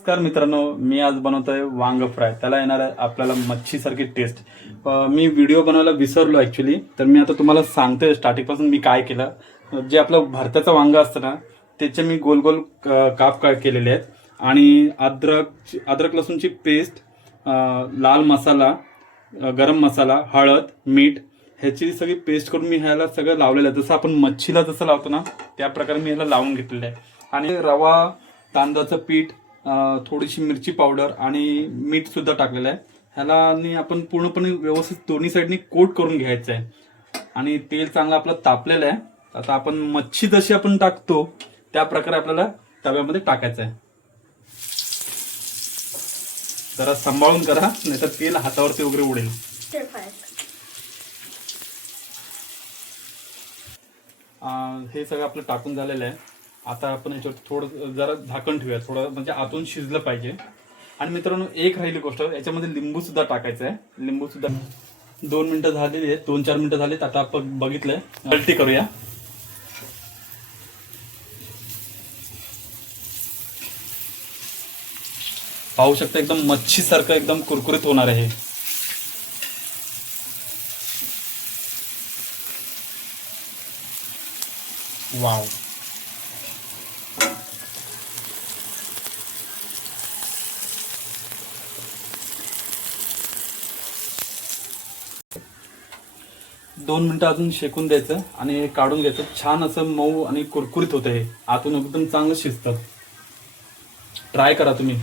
नमस्कार मित्रांनो, मी आज बनवतोय वांग फ्राय. त्याला येणार आहे आपल्याला मच्छीसारखी टेस्ट. मी व्हिडिओ बनवायला विसरलो ॲक्च्युली, तर मी आता तुम्हाला सांगतोय स्टार्टिंगपासून मी काय केलं. जे आपलं भरत्याचं वांग असतं ना, त्याचे मी गोल गोल काप केलेले आहेत आणि अद्रक लसूणची पेस्ट, लाल मसाला, गरम मसाला, हळद, मीठ ह्याची सगळी पेस्ट करून मी ह्याला सगळं लावलेलं आहे. जसं आपण मच्छीला जसं लावतो ना, त्या प्रकारे मी ह्याला लावून घेतलेलं आहे. आणि रवा, तांदळाचं पीठ, थोडीशी मिरची पावडर आणि मीठ सुद्धा टाकलेलं आहे. ह्याला आणि आपण पूर्णपणे व्यवस्थित दोन्ही साईडनी कोट करून घ्यायचं आहे. आणि तेल चांगलं आपलं तापलेलं आहे. आता आपण मच्छी जशी आपण टाकतो त्या प्रकारे आपल्याला तव्यामध्ये टाकायचं आहे. जरा सांभाळून करा, नाहीतर तेल हातावरती वगैरे उडेल. हे सगळं आपलं टाकून झालेलं आहे. आता आपण याच्यावर थोडं जरा झाकण ठेवूया, थोडं म्हणजे आतून शिजलं पाहिजे. आणि मित्रांनो, एक राहिली गोष्ट, याच्यामध्ये लिंबू सुद्धा टाकायचं आहे. लिंबू सुद्धा 2 मिनिटं झालेली आहेत, 2-4 मिनिटं झालीत. आता आपण बघितलंय, पलटी करूया. पाहू शकता, एकदम मच्छी सारखं एकदम कुरकुरीत होणार आहे. वाव, 2 मिनिटं अजून शेकून द्यायचं आणि काढून घ्यायचं. छान असं मऊ आणि कुरकुरीत होतं हे, आतून एकदम चांगलं शिजतं. ट्राय करा तुम्ही.